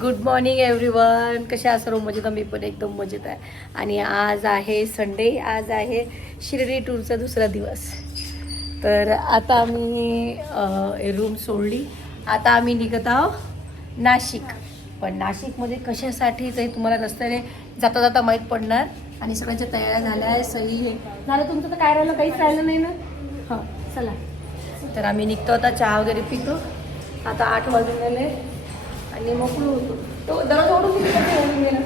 Good morning everyone. कशा सर्व मजेत? मी पण एकदम मजेत आहे. आणि आज आहे संडे, आज आहे शिर्डी टूरचा दुसरा दिवस. तर आता आम्ही रूम सोडली. आता आम्ही निघत आहोत नाशिक. पण नाशिकमध्ये कशासाठी ते तुम्हाला रस्त्याने जाता जाता माहीत पडणार. आणि सगळ्यांच्या तयाऱ्या झाल्या आहे, सही हे झालं. तुमचं तर काय राहिलं? काहीच राहिलं नाही ना. हां चला. तर आम्ही निघतो आता, चहा वगैरे पितो. आता 8 वाजून गेले आणि मोकळू होतो. तो दररोज ओढून गेला.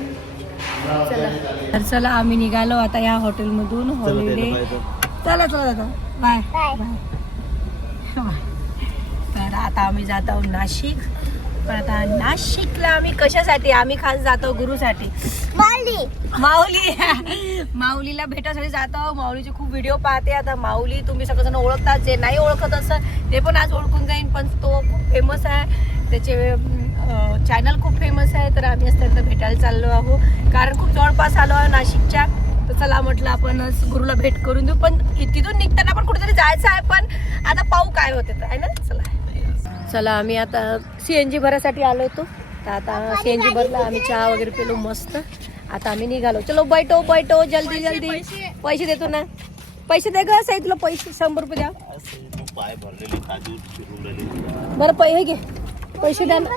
चला तर चला आम्ही निघालो आता या हॉटेलमधून. हॉलिडे. चला चला दादा, बाय बाय. तर आता आम्ही जात आहोत नाशिक. पण आता नाशिकला आम्ही कशासाठी? आम्ही खास जातो गुरुसाठी. माऊलीला भेटायसाठी जातो. माऊलीचे खूप व्हिडिओ पाहते. आता माऊली तुम्ही सगळेजण ओळखतात, जे नाही ओळखत असं ते पण आज ओळखून जाईन. पण तो खूप फेमस आहे, त्याचे चॅनल खूप फेमस आहे. तर आम्ही असं त्यांना भेटायला चाललो आहोत, कारण खूप जवळपास आलो आहे नाशिकच्या. तर चला म्हटलं आपणच गुरुला भेट करून देऊ. पण तिथून निघताना पण कुठेतरी जायचं आहे. पण आता पाहू काय होते तर आहे ना. चला आम्ही आता CNG भरासाठी आलो होतो. तर आता CNG भरला. आम्ही चहा वगैरे पिलो मस्त. आता आम्ही निघालो. चलो बैठो बैठो, जल्दी जल्दी. पैसे देतो ना. पैसे दे ग साई, तुला पैसे 100 रुपये द्या. बरं पैसे घे, पैसे द्या ना.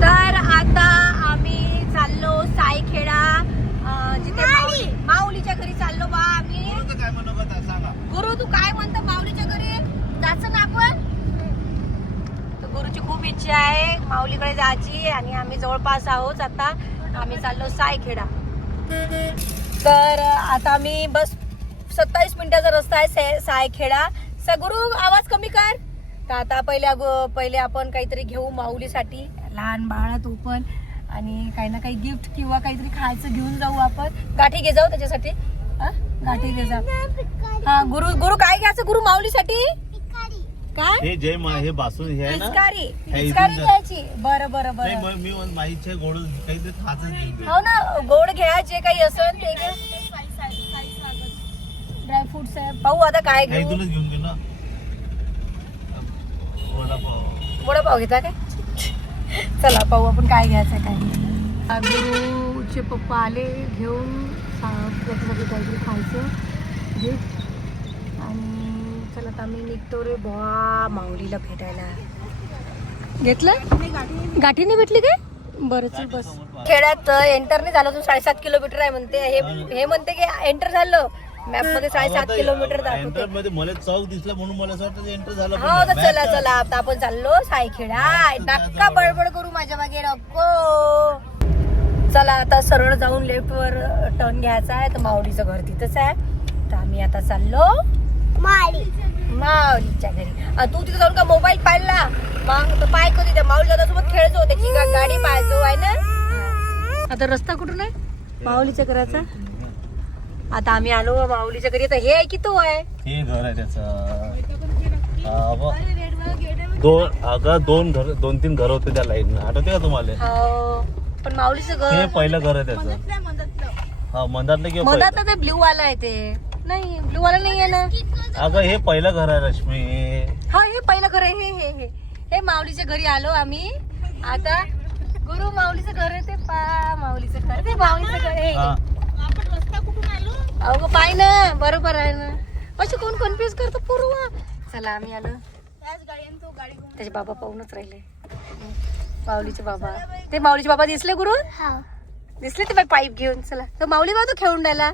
तर आता आम्ही चाललो साईखेडा, जिथे माऊलीच्या घरी चाललो बा आम्ही. गुरु तू काय म्हणतो? माऊलीच्या घरी जायचं ना आपण. तर गुरुची खूप इच्छा आहे माऊलीकडे जायची. आणि आम्ही जवळपास आहोत. आता आम्ही चाललो साईखेडा. तर आता आम्ही बस 27 मिनिटाचा रस्ता आहे साईखेडा. गुरु आवाज कमी कर. तर आता पहिले आपण काहीतरी घेऊ माऊलीसाठी. लहान बाळ तो पण. आणि काही ना काही गिफ्ट किंवा काहीतरी खायचं घेऊन जाऊ आपण. गाठी घे जाऊ त्याच्यासाठी. गाठी घे जाऊ. हा गुरु काय घ्यायचं गुरु माऊलीसाठी? काय हे जय हे बासून हे आहे ना, पिचकारी घ्यायची. बरं बरं बरं. मी माईच्या गोड काहीतरी खायचं. हो ना, गोड घ्यायचे काही असेल ते घ्या. ड्रायफ्रुट्स आहे. पाहू आता काय घेऊ. तुलाच घेऊन गेलो. वडापाव घेता काय? चला पाहू आपण काय घ्यायचं काय. गुरुचे पप्पा आले घेऊन. त्याच्यासाठी काहीतरी खायचं गिफ्ट. आणि चला आता आम्ही निघतो रे बुवा माऊलीला भेटायला. घेतलं? गाठीने भेटली काय? बरं चल बस. खेड्यात एंटर नाही झालं. तू 7.5 किलोमीटर आहे म्हणते. हे म्हणते की एंटर झालं. मॅप मध्ये 7.5 किलोमीटर दाखवते. मला चौक दिसला म्हणून मला असं वाटतं एंटर झालं. हो तर चला चला आता आपण चाललो साईखेडा. नक्का बडबड करू माझ्या मागे नको. चला आता सरळ जाऊन लेफ्ट वर टर्न घ्यायचा आहे. तर माऊलीचं घर तिथंच आहे. तर आम्ही आता चाललो माऊलीच्या घरी. तू तिथे जाऊन का मोबाईल पाहिला? मग तर पाय कधी त्या माऊली दादासोबत खेळतो, त्याची गाडी पाहायचो आहे ना. आता रस्ता कुठून आहे माऊलीच्या घराचा? आता आम्ही आलो माऊलीच्या घरी. तर हे आहे की तो आहे? हे घर आहे त्याचं. दोन तीन घर होते त्या लाईन. आठवते का तुम्हाला? हो पण माऊलीचं घर हे पहिलं घर आहे त्याचं. हा मधातलं किंवा मधातलं ते ब्ल्यू वाला आहे. ते नाही ब्ल्यू वाला नाही आहे ना. अगं हे पहिलं घर आहे रश्मी. हा हे पहिलं घर आहे. हे माऊलीच्या घरी आलो आम्ही. आता गुरु माऊलीचं घर आहे. ते माऊलीचं घर. ते माऊलीचं घर आहे. आपण रस्ता कुठून आलो? अगं पाय ना, बरोबर आहे ना. अशी कोण कन्फ्युज करतो पूर्व. चला आम्ही आलो. त्याचे बाबा पाहूनच राहिले. माऊलीचे बाबा. ते माऊलीचे बाबा दिसले गुरु? दिसले ते पाईप घेऊन. चला तर माऊली बाबा तो खेळून राहिला.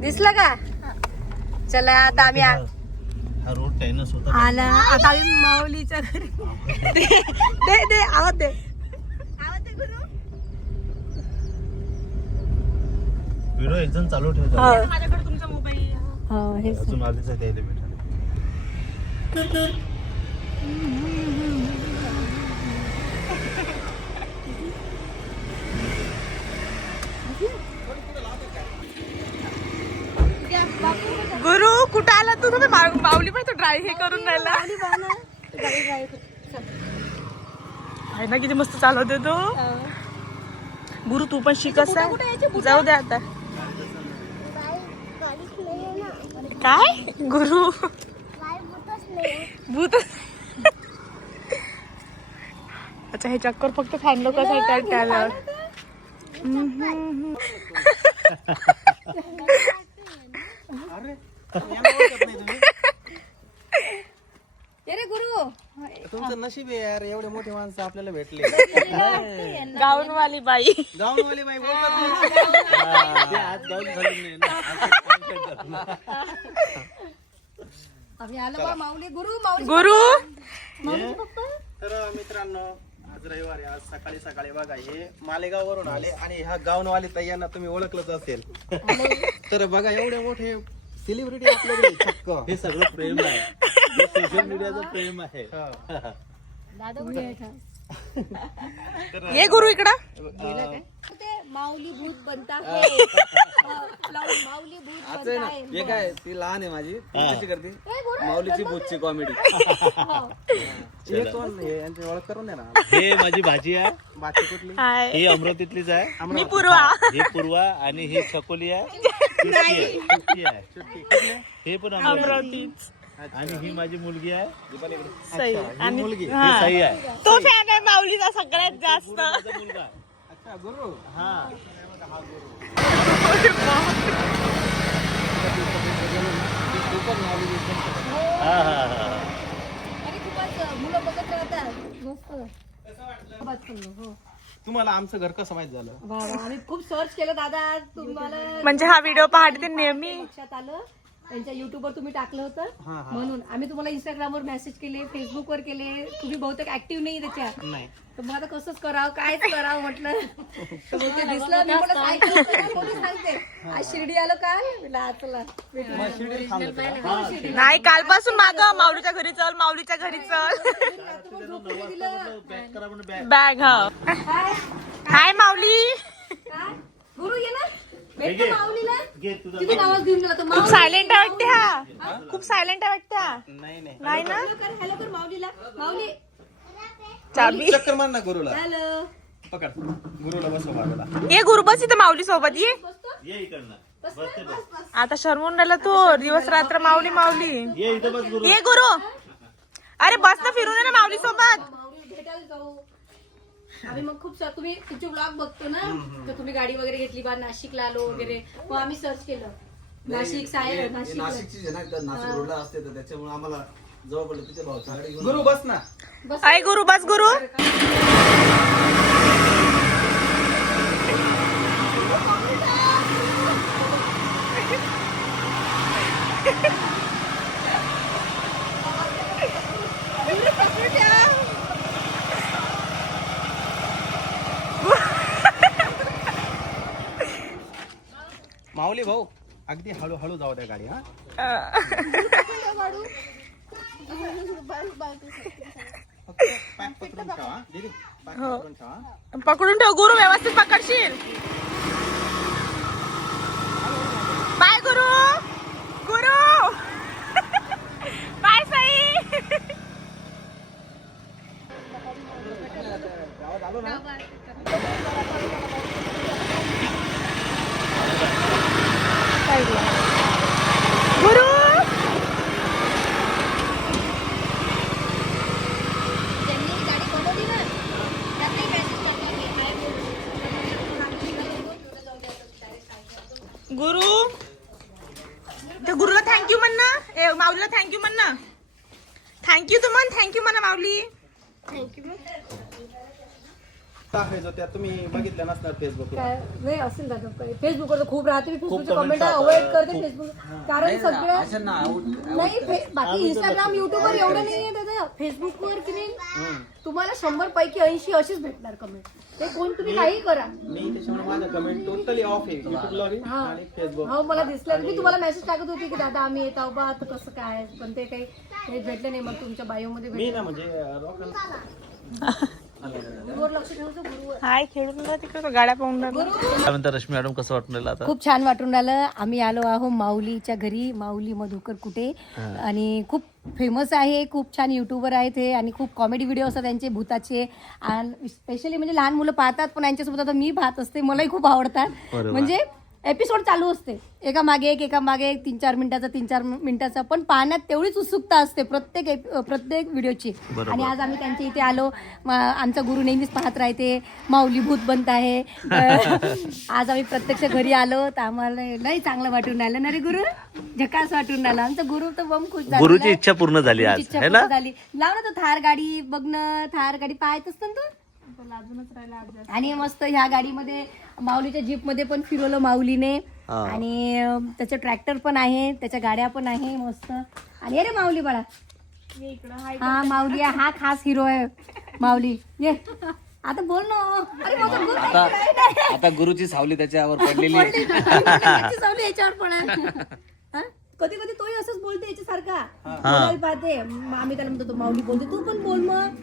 दिसला का? चला आता आम्ही हा रोड टाइनस होता. आला आता आम्ही माऊलीच्या घरी. दे आवाज दे. व्हिडिओ एकदम चालू ठेवतो. माझ्याकडे तुमचा मोबाईल. हा हे अजून आधीच आहे त्याला भेटायला. गुरु कुठं आला तू? माऊली पण तो ड्राईव्ह हे करून राहिला आहे ना. किती मस्त चालवते तो. गुरु तू पण शिकस आहे. जाऊ दे आता. काय गुरु भूत अच्छा हे चक्कर फक्त फॅन लोकांसाठी त्याला रे गुरु तुमचं नशीब आहे यार, एवढे मोठे माणसं आपल्याला भेटले. गाऊनवाली बाई गावनवाली बाई बोलतात ना. ते आज जाऊन झाली नाही ना. आम्ही आलो बा माऊली गुरु माऊली गुरु माऊली पप्पा. तर मित्रांनो, आज रविवार आहे. आज सकाळी सकाळी बघा हे मालेगाव वरून आले आणि ह्या गावनवाली ताईंना तुम्ही ओळखलंच असेल. तर बघा एवढे मोठे सेलिब्रिटी आपल्याकडे चक्क. हे सगळं प्रेम आहे, हे सोशल मीडियाचं प्रेम आहे. दादा कुठे आहे? ये गुरु इकडं ते माऊली भूत बनता है. माऊली भूत असं आहे बनता ना, है. हे काय ती लहान आहे माझी, ती कशी करते ए, गुरु, माऊलीची भूतची कॉमेडी. हे कोण हे यांची ओळख करून दे ना. हे माझी भाजी आहे, बाकी कुठली? हाय ही अमरावतीतलीच आहे. मी पूर्वा ही पूर्वा आणि ही छकोली आहे, सुट्टी आहे, सुट्टी आहे. सुट्टी कुठली? हे पण अमरावती अमरावतीच आणि ही माझी मुलगी आहे, सई आणि मुलगी. ही हा. साई आहे. तो फॅन आहे माऊलीचा सगळ्यात जास्त माझा मुलगा. अच्छा गुरु. हा हा हा हा. अरे खूपच मुलं बघत राहतात मस्त. हो. तुम्हाला आमचं घर कसं माहित झालं? वा वा, आम्ही खूप सर्च केलं दादा, तुम्हाला म्हणजे हा व्हिडिओ पाहते ते नेहमी लक्षात आलं. त्यांच्या युट्यूबवर तुम्ही टाकलं होतं हा, हा. म्हणून आम्ही तुम्हाला इंस्टाग्रामवर मेसेज केले, फेसबुकवर केले. तुम्ही बहुतेक ऍक्टिव्ह नाही त्याच्यात. नाही. तर मग आता कसंच करावं, कायच करावं म्हटलं. तर मग ते दिसलं, मी म्हटलं काय करायचं, कोणी सांगते. आज शिर्डी आलो काय चला भेटू. मग शिर्डीत थांबले का? नाही कालपासून माग माऊलीच्या घरी चल माऊलीच्या घरी चल रात्रभर झोपून दिलं. बॅक करा म्हणजे बॅक. बॅग हा काय हाय माऊली काय गुरु ये ना भेट ना माऊलीला. घे तुझा तिथून आवाज देऊन गेला तो खूप माऊली. सायलेंट आहे वाटते हा खूप सायलेंट आहे वाटते हा नाही नाही. नाही ना हॅलो कर माऊलीला. माऊली चाबी चक्कर मार ना गुरुला. हॅलो पकड गुरुला बसव बाजूला. ये गुरु बस इथं माऊली सोबत ये बसतो ये इकडनं. बस बस ते बस. आता शरमून राहिला तो दिवस रात्र माऊली माऊली ये इथं बस गुरु. ये गुरु अरे बस ना फिरून ये ना माऊली सोबत माऊली भेटायला जाऊ आम्ही. मग खूप तुम्ही तुमचे ब्लॉग बघतो ना, तर तुम्ही गाडी वगैरे घेतली बा, नाशिकला आलो वगैरे. मग आम्ही सर्च केलं नाशिक साहेब नाशिक. नाशिकची आहे ना, तर नाशिक रोडला असते तर त्याच्यामुळे आम्हाला जवळ पडलं तिथे भाऊ गाडी घेऊन गुरु बस ना. बस अय गुरु बस गुरु माऊली भाऊ अगदी हळूहळू जाऊ द्या गाडी. हा फक्त पॅक पकडून ठेवा दीदी, पॅक पकडून ठेवा. पकडून ठेव गुरु व्यवस्थित पकडशील बाय गुरु गुरु बाय साई गुरु ज्यांनी गाडी बनवली ना त्यांनाही मेसेज टाकला. गुरु त्या गुरुला थँक्यू म्हण ना ए माऊलीला थँक्यू म्हण ना थँक्यू तू म्हण थँक्यू म्हणा माऊली टाकायचं त्या तुम्ही बघितल्या नसणार फेसबुकला. काय नाही असेल दादा फेसबुकवर तर खूप राहते. मी फेसबुकचे comment कमेंट राहतात. अवॉइड करते फेसबुक, कारण सगळ्या अशा ना नाही बाकी इंस्टाग्राम युट्यूबवर एवढं नाहीये दादा. फेसबुकवर की नाही तुम्हाला 100 पैकी 80 अशीच भेटणार कमेंट. ते कोण तुम्ही काही करा. मी त्याच्यामुळे माझा कमेंट टोटली ऑफ आहे युट्यूबला बी हा. आणि फेसबुक. हो मला दिसलं. मी तुम्हाला मेसेज टाकत होती की दादा आम्ही येत आहोत बा, आता कसं काय, पण ते काही भेटलं नाही. मग तुमच्या बायो मध्ये मी भेटलं. ना म्हणजे गुरुवर लक्ष ठेवायचं. गुरुवर हाय खेळून राहा तिकडे गाड्या पाहून राहिला काय म्हणता रश्मी मॅडम, कसं वाटून राहिलं आता? खूप छान वाटून राहिलं. आम्ही आलो आहो माऊलीच्या घरी. माऊली मधुकर कुठे आणि खूप फेमस आहे, खूप छान युट्यूबर आहेत हे आणि खूप कॉमेडी व्हिडिओ असतात त्यांचे भूताचे. आणि स्पेशली म्हणजे लहान मुलं पाहतात, पण यांच्यासोबत आता मी पाहत असते, मलाही खूप आवडतात. अरे वा. म्हणजे एपिसोड चालू असते एका मागे एक 3-4 मिनिटाचा पण पाहण्यात तेवढीच उत्सुकता असते प्रत्येक व्हिडिओची. आणि आज आम्ही त्यांच्या इथे आलो. आमचा गुरु नेहमीच पाहत राहते माऊली भूत बनत आहे. आज आम्ही प्रत्यक्ष घरी आलो तर आम्हाला लई चांगलं वाटून राहिलं ना रे गुरु, झकास वाटून राहिलं. आमचा गुरु तर बम खुश झाला. गुरुची इच्छा पूर्ण झाली आज, इच्छा है ना? पूर्ण झाली. लाव ना तो थार गाडी बघणं, थार गाडी पाहत असतं ना तू. आणि मस्त ह्या गाडीमध्ये माऊलीच्या जीप मध्ये पण फिरवलं माऊलीने. आणि त्याचं ट्रॅक्टर पण आहे, त्याच्या गाड्या पण आहे मस्त. आणि अरे माऊली बाळा, हा माऊली आहे, हा खास हिरो आहे माऊली. ये आता बोल ना. अरे माझा गुरु आता गुरुची सावली त्याच्यावर पडलेली आहे. याची सावली याच्यावर पण आहे. कधी कधी तोही असंच बोलते याच्यासारखा बोलायला पाहते. आम्ही त्याला म्हणतो माऊली बोलते, तू पण बोल मग.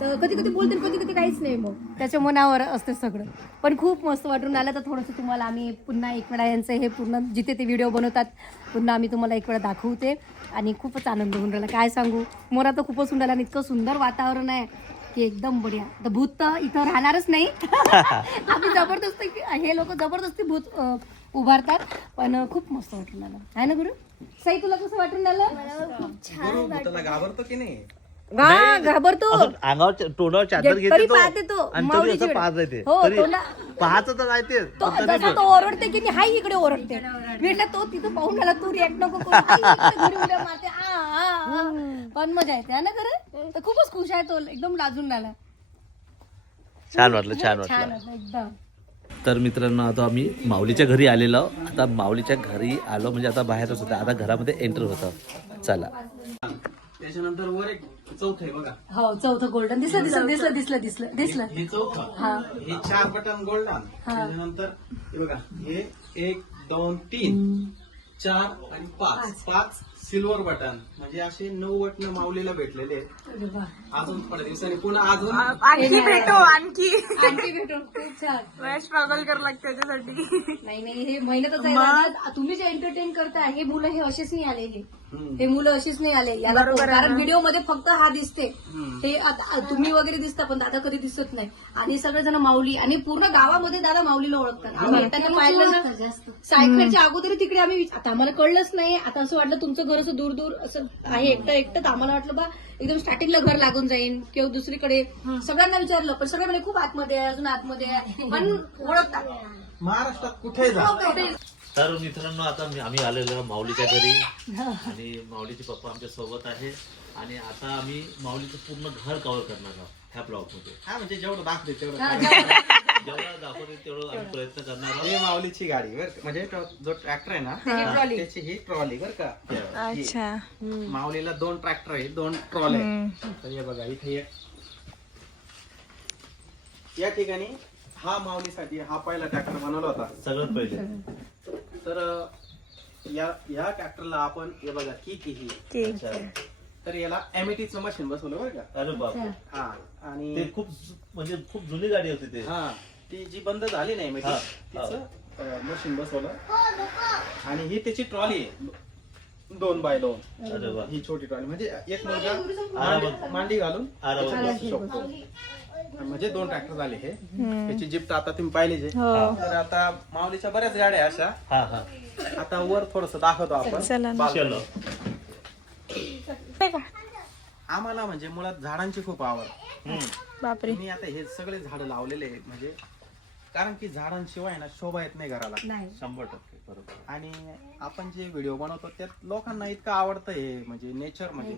तर कधी कधी बोलते, कधी कधी काहीच नाही. मग त्याच्या मनावर असते सगळं. पण खूप मस्त वाटून आलं. तर थोडंसं तुम्हाला आम्ही पुन्हा एक वेळा यांचं हे पूर्ण जिथे ते व्हिडिओ बनवतात पुन्हा आम्ही तुम्हाला एक वेळा दाखवते. आणि खूपच आनंद होऊन राहिला, काय सांगू. मोरा तर खूपच होऊन राहिला आणि इतकं सुंदर वातावरण आहे की एकदम बढिया. तर भूत तर इथं राहणारच नाही. आम्ही जबरदस्ती, हे लोक जबरदस्ती भूत उभारतात. पण खूप मस्त वाटून आलं आहे ना गुरु. सई तुला कसं वाटून आलं? गुरु भूताला घाबरतो की नाही? घाबरतो. अंगावर तोंडावर चादर तरी घेते पाहते तो. आणि तरी माऊलीची असं पाहत येते. हो, तरी तोंडा- पाहायचं तर आहे ते. तो जसा तो ओरडते की नाही, हाय इकडे ओरडते. म्हटलं तो तिथं पाहून आला, तू रिॲक्ट नको करू. हाय इकडे घरी उड्या मारते. पण मजा येते ना खरं. तर खूपच खुश आहे तो, एकदम लाजून आला. छान वाटलं, छान छान वाटलं. वाटलं एकदम. तर मित्रांनो आता आम्ही माऊलीच्या घरी आलेलो. आता माऊलीच्या घरी आलो म्हणजे आता बाहेरच होतं, आता घरामध्ये एंटर होतं. चला. त्याच्यानंतर वर एक चौथ आहे बघा. हो, चौथं गोल्डन दिसलं. हे चौथं, हे 4 बटन गोल्डन. त्याच्यानंतर हे बघा, हे 1 2 3 4 आणि 5 सिल्वर बटन. म्हणजे असे 9 बटन माऊलीला भेटलेले आहेत. अजून थोड्या दिवसांनी पुन्हा अजून आणखी भेटो, आणखी भेटून खूप छान. स्ट्रगल करावं लागतं त्याच्यासाठी. नाही हे मेहनतच आहे दादा. तुम्ही जे एंटरटेन करताय हे मुलं हे असेच नाही आलेले. हे मुलं अशीच नाही आले याला. कारण व्हिडिओ मध्ये फक्त हा दिसते. हे आता तुम्ही वगैरे दिसता पण दादा कधी दिसत नाही. आणि सगळेजण माऊली आणि पूर्ण गावामध्ये दादा माऊलीला ओळखतात. आम्ही त्यांना पाहिलं ना सायकलच्या अगोदर तिकडे आम्ही, आता आम्हाला कळलंच नाही. आता असं वाटलं तुमचं घर असं दूर दूर असं आहे, एकटं. आम्हाला वाटलं बा एकदम स्टार्टिंगला घर लागून जाईन किंवा दुसरीकडे. सगळ्यांना विचारलं पण सगळे म्हणजे खूप आतमध्ये आहे, अजून आतमध्ये आहे, पण ओळखतात. महाराष्ट्रात कुठे जा. तर मित्रांनो आता आम्ही आलेलो माऊलीच्या घरी आणि माऊलीचे पप्पा आमच्या सोबत आहे. आणि आता आम्ही माऊलीचं पूर्ण घर कव्हर करणार आहोत ह्या ब्लॉग मध्ये. हा म्हणजे जेवढं दाखवते तेवढं. जेवढं दाखवते तेवढं आम्ही प्रयत्न करणार आहोत. हे माऊलीची गाडी बरं का. म्हणजे जो ट्रॅक्टर आहे ना त्याची ही ट्रॉली बरं का. अच्छा. माऊलीला 2 ट्रॅक्टर आहे, 2 ट्रॉल आहे. तर हे बघा इथे एक, या ठिकाणी हा माऊलीसाठी हा पहिला ट्रॅक्टर बनवला होता सगळ्यात पहिले. तर या ट्रॅक्टरला आपण हे बघा ही तर याला एमईटीचं मशीन बसवलं बरं का. अरे बाप, हा. आणि ते खूप म्हणजे खूप जुनी गाडी होती ते. हा, ती जी बंद झाली नाही एमईटी तिचं मशीन बसवलं. आणि ही त्याची ट्रॉली आहे 2x2. अरे वा. ही छोटी ट्रॉली म्हणजे एक मुलगा मांडी घालून त्याच्यात बसू शकतो. म्हणजे 2 ट्रॅक्टर झाले हे. त्याची जिप्ट आता तुम्ही पाहिलीच आहे. तर आता माऊलीच्या बऱ्याच गाड्या आहे अशा. आता वर थोडस दाखवतो आपण. चलो. आम्हाला म्हणजे मुळात झाडांची खूप आवड. बापरे. मी आता हे सगळे झाड लावलेले आहेत म्हणजे कारण की झाडांशिवाय ना शोभा येत नाही घराला. 100% बरोबर. आणि आपण जे व्हिडिओ बनवतो त्यात लोकांना इतकं आवडतं हे म्हणजे नेचर म्हणजे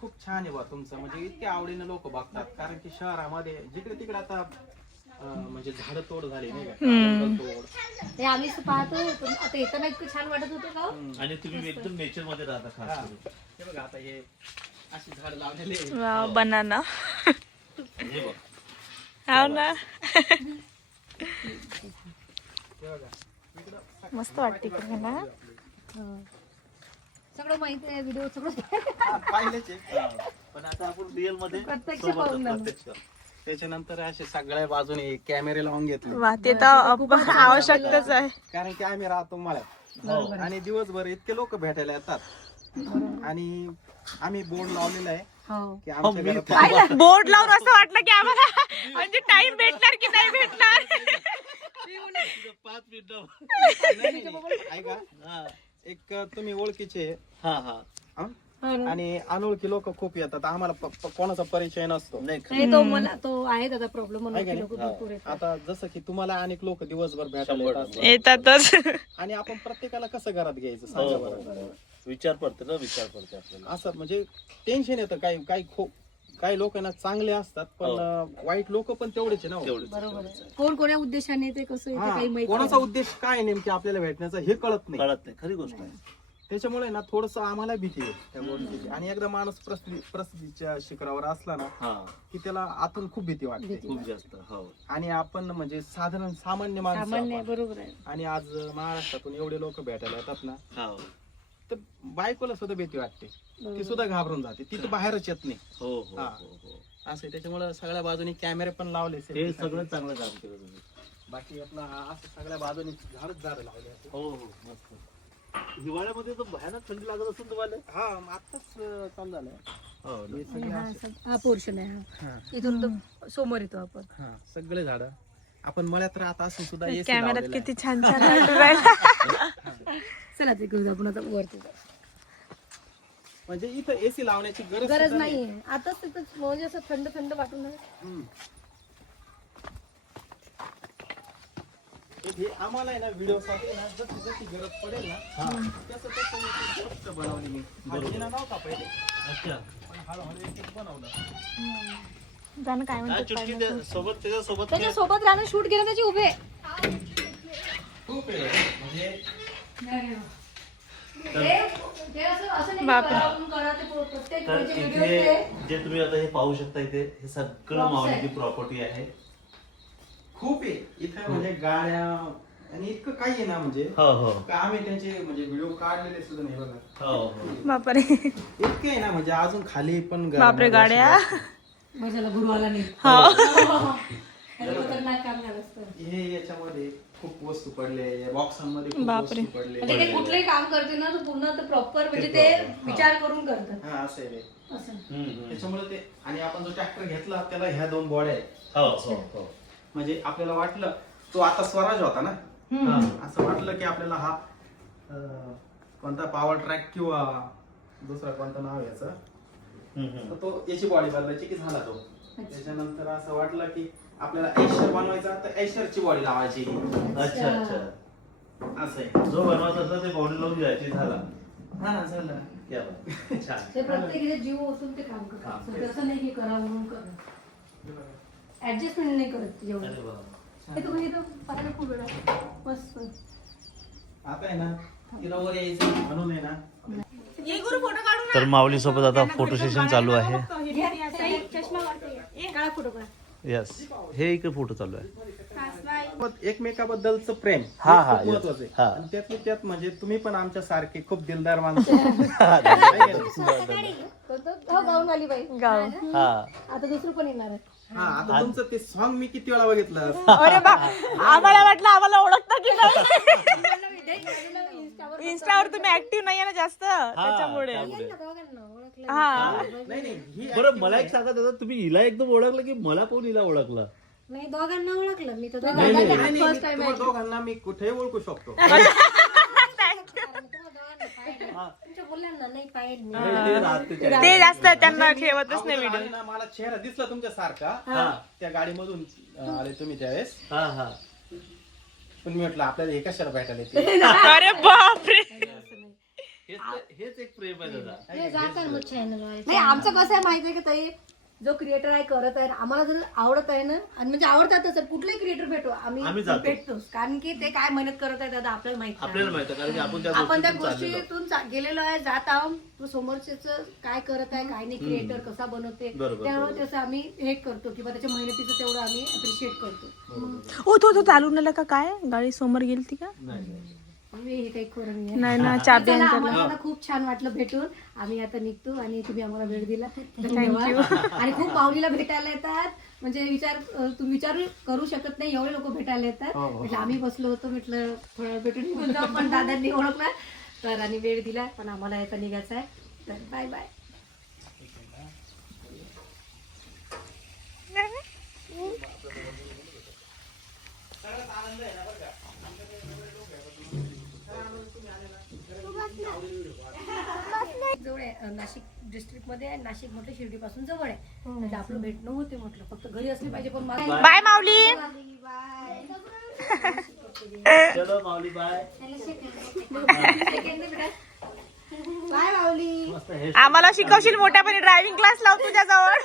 खूप छान आहे बा तुमचं. म्हणजे इतक्या आवडीने लोक बघतात. कारण की शहरामध्ये जिकडे तिकडे आता म्हणजे झाड तोड झाली नाही का, जंगल तोड. हे आम्ही पाहतो पण आता येताना इतकं छान वाटत होतं का. आणि तुम्ही एकदम नेचर मध्ये राहता खास करून. हे बघा आता हे अशी झाड लावलेले आहे. Wow, banana. हे बघ. हो ना. हे बघा मस्त वाटते इकडे ना. सगळं माहिती आहे व्हिडिओ सगळं पाहिलेच आहे. पण आता आपण रिअल मध्ये प्रत्यक्ष सोबत पाहून आहोत, झालं. प्रत्यक्ष. त्याच्यानंतर असे सगळ्या बाजूने कॅमेरे लावून घेतले. वा, ते तर आवश्यकच आहे. कारण की आम्ही राहतो मळ्यात आणि दिवसभर इतके लोक भेटायला येतात. आणि आम्ही बोर्ड लावलेला आहे हो. की आमच्या घरात बोर्ड लावून असं वाटलं की आम्हाला म्हणजे टाइम भेटणार की नाही भेटणार. 5 मिनिटं. ऐका एक तुम्ही ओळखीचे हा हा हं? आणि अनोळखी लोक खूप येतात आम्हाला कोणाचा परिचय नसतो नाही नाही, तो मला तो आहे त्याचा प्रॉब्लेम आहे का म्हणून लोक नाही? भरपूर येतात. आता जसं की तुम्हाला अनेक लोक दिवसभर भेटायला येतात येतातच. आणि आपण प्रत्येकाला कसं घरात घ्यायचं सांगा बरं विचार पडते आपल्याला. असं म्हणजे टेन्शन येतं काही लोक ना चांगले असतात पण वाईट लोक पण तेवढेच आहे ना हो. बरोबर आहे. कोण कोण्या उद्देशाने ते कसं येते हा, काही माहिती कोणाचा उद्देश काय आहे नेमकी आपल्याला भेटण्याचा हे कळत नाही कळत नाही, खरी गोष्ट आहे. त्याच्यामुळे ना थोडस आम्हाला भीती आहे त्या गोष्टीची आणि एकदा माणूस प्रसिद्धीच्या शिखरावर असला ना हा की त्याला आतून खूप भीती वाटते खूप जास्त. हो आणि आपण म्हणजे साधारण सामान्य माणसं सामान्य आपण. बरोबर आहे. आणि आज महाराष्ट्रातून एवढे लोक भेटायला येतात ना हो तर बायकोला सुद्धा भीती वाटते ती सुद्धा घाबरून जाते ती तर बाहेरच येत नाही हो हो हा. हो हो. असं त्याच्यामुळे सगळ्या बाजूनी कॅमेरे पण लावले हे सगळं चांगलं काम केलं तुम्ही. बाकी आपला असं सगळ्या बाजूनी झाड लावले आहेत. हो हो मस्त. हिवाळ्यामध्ये तर भयानक थंडी लागत असेल तुम्हाला. हा आताच चालू झालंय हो ना. हे सगळे असे- हा पोर्शन आहे हा. इथून तो समोर येतो आपण. हा सगळे झाड आपण मळ्यात राहत असून सुद्धा AC कॅमेऱ्यात लावलेला किती छान छान वाटू राहिलं. चला ते घेऊन आपण आता वरती जाऊ. आहे. म्हणजे इथं एसी लावण्याची गरज गरज सुद्धा नाहीये आताच तिथं म्हणजे असं थंड थंड वाटून आहे. हम्म. हे आम्हाला आहे ना व्हिडिओ साठी ना जशी जशी गरज पडेल ना तसं तसं एक एक गोष्ट बनवली मी जिना नव्हता पहिले अच्छा. पण हळूहळू एक एक बनवलं जाणं काय हा, म्हणतात चुटकी सोबत त्याच्यासोबत त्याच्या सोबत राहणं शूट केलं त्याचे उभे खूप आहे म्हणजे बापरे. प्रत्येक तर म्हणजे इथे व्हिडिओ जे तुम्ही आता हे पाहू शकता इथे हे सगळं माऊलीची प्रॉपर्टी आहे. खूप आहे इथं म्हणजे गाड्या आणि इतकं काही आहे ना म्हणजे हो हो का आम्ही त्यांचे म्हणजे व्हिडिओ काढलेले सुद्धा नाही बघा हो हो. बापरे. इतके आहे ना म्हणजे अजून खाली पण बापरे गाड्या. माझ्याला गुरु आला नाही हो. त्याला खतरनाक काम झालं असतं. हे याच्यामध्ये खूप वस्तू पडले बॉक्सांमध्ये खूप बापरे. वस्तू पडले म्हणजे ते कुठलंही काम करते ना तो पूर्ण प्रॉपर म्हणजे ते विचार करून करतात हा असं आहे रे. असं. त्याच्यामुळे ते आणि आपण जो ट्रॅक्टर घेतला त्याला ह्या 2 बॉड्या आहेत हो हो हो. म्हणजे आपल्याला वाटलं तो आता स्वराज होता ना हा. असं वाटलं की आपल्याला हा कोणता पॉवर ट्रॅक किंवा दुसरा कोणतं नाव आहे याचं तर तो याची बॉडी बदलायची की झाला तो त्याच्यानंतर असं वाटलं की आपल्याला ऐशर बनवायचा तर ऐशरची बॉडी लावायची अच्छा अच्छा. असं आहे जो बनवायचा होता ते बॉडी लावून जायची झाला. हा ना झालं क्या बात. छान. ते प्रत्येक जीव ओतून ते काम करतात काम असं असं नाही की करा म्हणून करा ऍडजस्टमेंट नाही करत जेवढं अरे वा. हे तुम्ही इथं पाहायला खूप वेळ आहे. मस्त आता आहे ना तिला वर यायचं म्हणून आहे ना ये गुरु फोटो काढू ना. तर माऊली सोबत आता फोटो सेशन चालू आहे. चष्मा काढा फोटो काढा. यस हे इकडे फोटो चालू आहे. एकमेकाबद्दलचं प्रेम हे हा, हा, खूप yes. महत्वाचं आहे हा. आणि त्यातल्या त्यात म्हणजे तुम्ही पण आमच्या सारखे खूप दिलदार माणसं हो गाऊन आली बाई गाव. हा आता दुसरं पण येणार आहे. हा आता तुमचं ते सॉन्ग मी किती वेळा बघितलं अरे बा आम्हाला वाटलं आम्हाला ओळखता की नाही. इंस्टावर तुम्ही ऍक्टिव्ह नाहीये ना जास्त त्याच्यामुळे. हा नाही नाही ही बरं मला एक सांगा दादा तुम्ही हिला एकदम ओळखलं की मला कोण हिला ओळखलं? नाही दोघांना ओळखलं मी तर नाही, नाही, नाही, नाही, फर्स्ट मी टाइम तुम्हा दोघांना मी कुठेही ओळखू शकतो तुमच्या मुलांना नाही पाहिजे ते राहते त्या- ते जास्त त्यांना ठेवतच नाही अगोदर व्हिडिओ. आले ना, मला चेहरा दिसला तुमच्या सारखा त्या गाडीमधून आले तुम्ही त्यावेळेस हा हा. पण मी म्हटलं आपल्याला हे कशाला भेटायला येते अरे बापरे. हेच एक प्रेम आहे दादा. नाही आमचं कसं आहे माहिती आहे का ताई जो क्रिएटर आहे करत आहे आम्हाला जर आवडत आहे ना आणि म्हणजे आवडतातच कुठलाही क्रिएटर भेटो आम्ही जातो. भेटतोच कारण की ते काय मेहनत करत आहे दादा आपल्याला माहिती आपल्याला माहिती आहे, कारण की आपण त्या आपण त्या गोष्टीतून चाललेलो. गोष्टीतून गेलेलो आहे जात आहोत तो समोरच्याच काय करत आहे काय नाही क्रिएटर कसा बनवते बरोबर, त्यामुळे त्याचं आम्ही हे करतो किंवा त्याच्या मेहनतीचं तेवढं आम्ही अप्रिशिएट करतो ओ तो चालून आला का काय गाडी समोर गेलती का? नाही, नाही. आम्ही हे काही करून नाही. नाही ना चाबी चला, आणतो. आम्हाला आता खूप छान वाटलं भेटून आम्ही आता निघतो आणि तुम्ही आम्हाला वेळ दिला धन्यवाद. आणि खूप माऊलीला भेटायला येतात म्हणजे तुम्ही विचार करू शकत नाही एवढे लोक भेटायला येतात म्हटलं आम्ही बसलो होतो म्हटलं थोडा वेळ भेटून निघून जाऊ पण दादांनी ओळखला तर आणि वेळ दिला पण आम्हाला आता निघायचं आहे तर बाय बाय. जवळ आहे नाशिक डिस्ट्रिक्ट मध्ये आहे. नाशिक म्हटलं शिर्डी पासून जवळ आहे. म्हणजे आपलं भेटणं होते म्हटलं. फक्त घरी असली पाहिजे. पण मला बाय माऊली. चलो माऊली बाय. बाय माऊली. मस्त हे आम्हाला शिकवशील मोठ्यापणी. ड्रायव्हिंग क्लास लाव तुझ्याजवळ.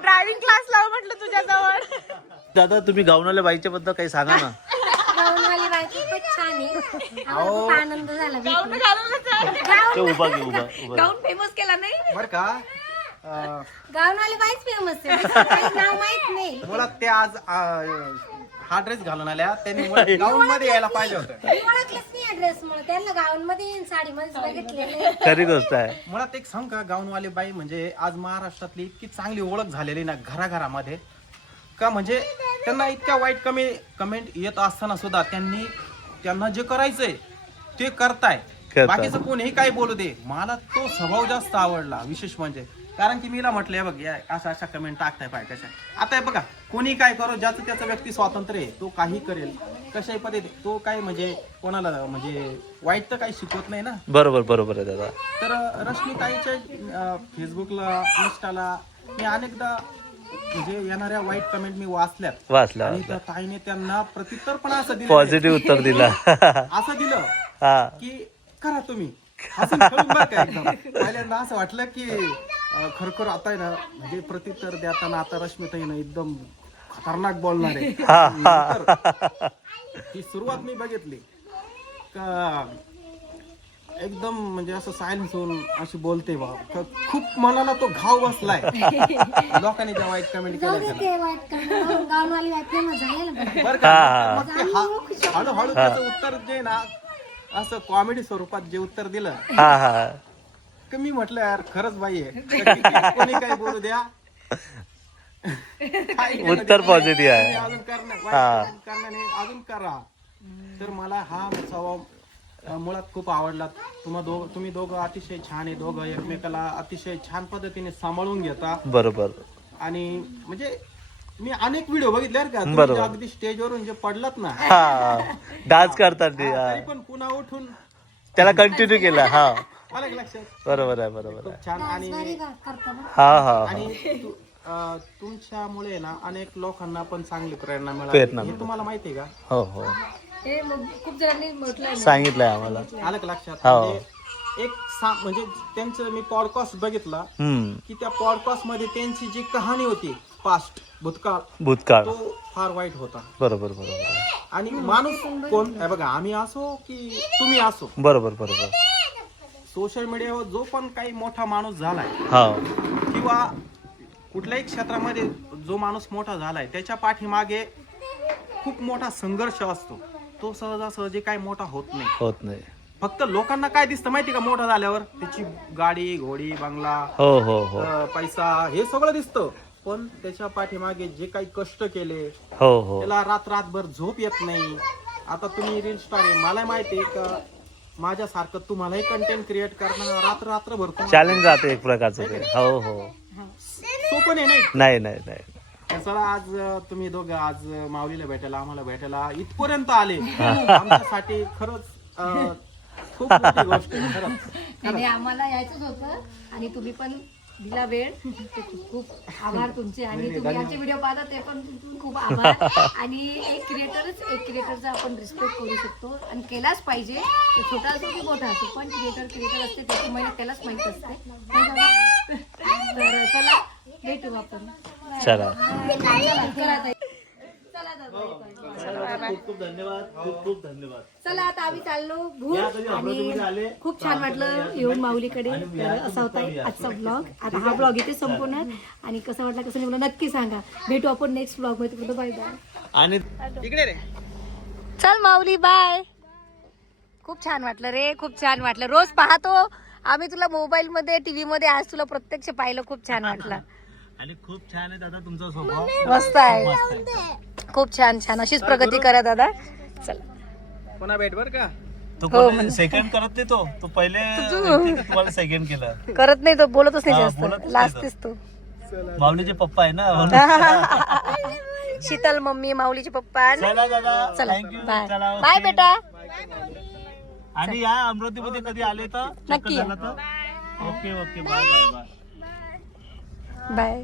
ड्रायव्हिंग क्लास लाव म्हटलं तुझ्याजवळ. दादा तुम्ही गावनाल्या बाईच्या बद्दल काही सांगा ना. गाऊनवाली बाई खूपच छान आहे. आम्हाला खूप आनंद झाला. गाऊन घालून ते उभा घे उभा उभा. गाऊन फेमस केला नाही. बर का गाऊनवाली बाईच फेमस आहे. दुसरं काही नाव माहित नाही. मुळात ते आज हा ड्रेस घालून आल्या त्यांनी गाऊन मध्ये यायला पाहिजे होतं. मी ओळखलंच नाही या ड्रेस मुळे. त्यांना गाऊन मध्ये साडी मध्ये बघितलेलं. खरी गोष्ट आहे. मुळात एक सांग का गाऊनवाली बाई म्हणजे आज महाराष्ट्रातली इतकी चांगली ओळख झालेली ना घराघरामध्ये का म्हणजे त्यांना इतक्या वाईट कमेंट येत असताना सुद्धा त्यांना जे करायचंय ते करताय. बाकीचं कोणीही काही बोलू दे. मला तो स्वभाव जास्त आवडला. विशेष म्हणजे कारण की मीला म्हटलंय बघ या अशा कमेंट टाकताय पाय कशा. आता हे बघा कोणी काय करो ज्याचं त्याचं व्यक्ती स्वातंत्र्य आहे. तो काही करेल कशाही पद्धती. तो काही म्हणजे कोणाला म्हणजे वाईट तर काही शिकवत नाही ना. बरोबर बरोबर आहे दादा. तर रश्मीताईच्या फेसबुकला इंस्टाला मी अनेकदा म्हणजे येणाऱ्या वाईट कमेंट मी वाचल्या आणि त्या ताईने त्यांना प्रत्युत्तर पण असं दिलं. पॉझिटिव्ह उत्तर दिला. असं दिलं हा की करा तुम्ही. हसून खेळून बरं का एकदम. पहिल्यांदा असं वाटलं की खरखर आता आहे ना म्हणजे प्रत्युत्तर देताना आता रश्मीताईनं एकदम खतरनाक बोलणार आहे. नंतर ही सुरुवात मी बघितली का एकदम म्हणजे असं सायलेन्स होऊन अशी बोलते बा. खूप मनाला तो घाव बसलाय लोकांनी ज्या वाईट कमेंट केल्या. गाऊनवाली बाई फेमस झाले. बरं का हळूहळू त्याचं उत्तर जे ना असं कॉमेडी स्वरूपात जे उत्तर दिलं की मी म्हटलं यार खरंच बाई आहे. कोणी काही बोलू द्या. उत्तर पॉझिटिव्ह आहे. अजून करण्याने अजून करा. तर मला हा स्वभाव मुळात खूप आवडला. तुम्ही दोघं अतिशय छान आहे. दोघं एकमेकाला अतिशय छान पद्धतीने सांभाळून घेता. बरोबर. आणि म्हणजे मी अनेक व्हिडिओ बघितले का बरोबर. अगदी स्टेजवरून जे पडलात ना डान्स करतात ते. तरी पण पुन्हा उठून त्याला कंटिन्यू केला. हा मला एक लक्षात बरोबर आहे बरोबर आहे. खूप छान. आणि हा हा आणि तुमच्यामुळे ना अनेक लोकांना पण चांगली प्रेरणा प्रेरणा मिळाली. हे तुम्हाला माहिती आहे का? हो हो हे खूप जणांनी म्हटलंय. सांगितलंय आम्हाला. आलं का लक्षात? हो. म्हणजे एक म्हणजे त्यांचं मी पॉडकास्ट बघितला की त्या पॉडकास्ट मध्ये त्यांची जी कहाणी होती पास्ट भूतकाळ तो फार वाईट होता. बरोबर बरोबर. आणि माणूस कोण आहे बघा आम्ही असो की तुम्ही असो बरोबर बरोबर. सोशल मीडियावर जो पण काही मोठा माणूस झालाय हो किंवा कुठल्याही क्षेत्रामध्ये जो माणूस मोठा झालाय त्याच्या पाठीमागे खूप मोठा संघर्ष असतो. तो सहजासहजी काही मोठा होत नाही. फक्त लोकांना काय दिसतं माहिती का मोठा झाल्यावर त्याची गाडी घोडी बंगला हो हो हो पैसा हे सगळं दिसतं. पण त्याच्या पाठीमागे जे काही कष्ट केले हो हो त्याला रात्रभर झोप येत नाही. आता तुम्ही रील स्टार आहे. मला माहिती आहे का माझ्यासारखं तुम्हालाही कंटेंट क्रिएट करणं रात्रभर चॅलेंज राहते एक प्रकारचं ते. हो हो सोपं नाही. नाही नाही नाही. चला आज तुम्ही दोघं आज माऊलीला भेटायला आम्हाला भेटायला इथपर्यंत आले. आमच्यासाठी खरंच खूप मोठी गोष्ट आहे. खरंच आणि आम्हाला यायचंच होतं आणि तुम्ही पण दिला वेळ. ते खूप आभार तुमचे. आणि तुम्ही आमचे व्हिडिओ पाहता ते पण खूप आभार. आणि एक क्रिएटरचा आपण रिस्पेक्ट करू शकतो आणि केलाच पाहिजे. तो छोटा असो की मोठा असो पण क्रिएटर असते त्याची मेहनत त्यालाच माहित असते. तर चला भेटू आपण. चला चला खूप धन्यवाद. खूप धन्यवाद. चला आता आम्ही चाललो भूर. आणि खूप छान वाटलं येऊन माऊलीकडे. तर असा होता आजचा ब्लॉग. आता हा ब्लॉग इथे संपवणार. आणि कसं वाटलं कसं नाही मला नक्की सांगा. भेटू आपण नेक्स्ट ब्लॉग मध्ये. Bye bye. आणि इकडे रे चल माऊली बाय. खूप छान वाटलं रे. खूप छान वाटलं. रोज पाहतो आम्ही तुला मोबाईल मध्ये टीव्ही मध्ये. आज तुला प्रत्यक्ष पाहिलं. खूप छान वाटलं. आणि खूप छान आहे दादा तुमचा स्वभाव. मस्त आहे. खूप छान छान. अशीच प्रगती करा दादा. चला पुन्हा भेट बर का. तो सेकंड करत नाही. तो पहिले तुम्हाला सेकंड केलं करत नाही. तो बोलतच नाही बोलतच जास्त. नाही लास्टच तो. माऊलीचे पप्पा आहे ना. शीतल मम्मी माऊलीचे पप्पा चला दादा चला थँक्यू बाय चला बाय ओके. बेटा आणि या अमरावतीमध्ये कधी आले तर चक्कर नक्की या. झालं तर okay okay bye bye bye bye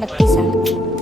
नक्की सांग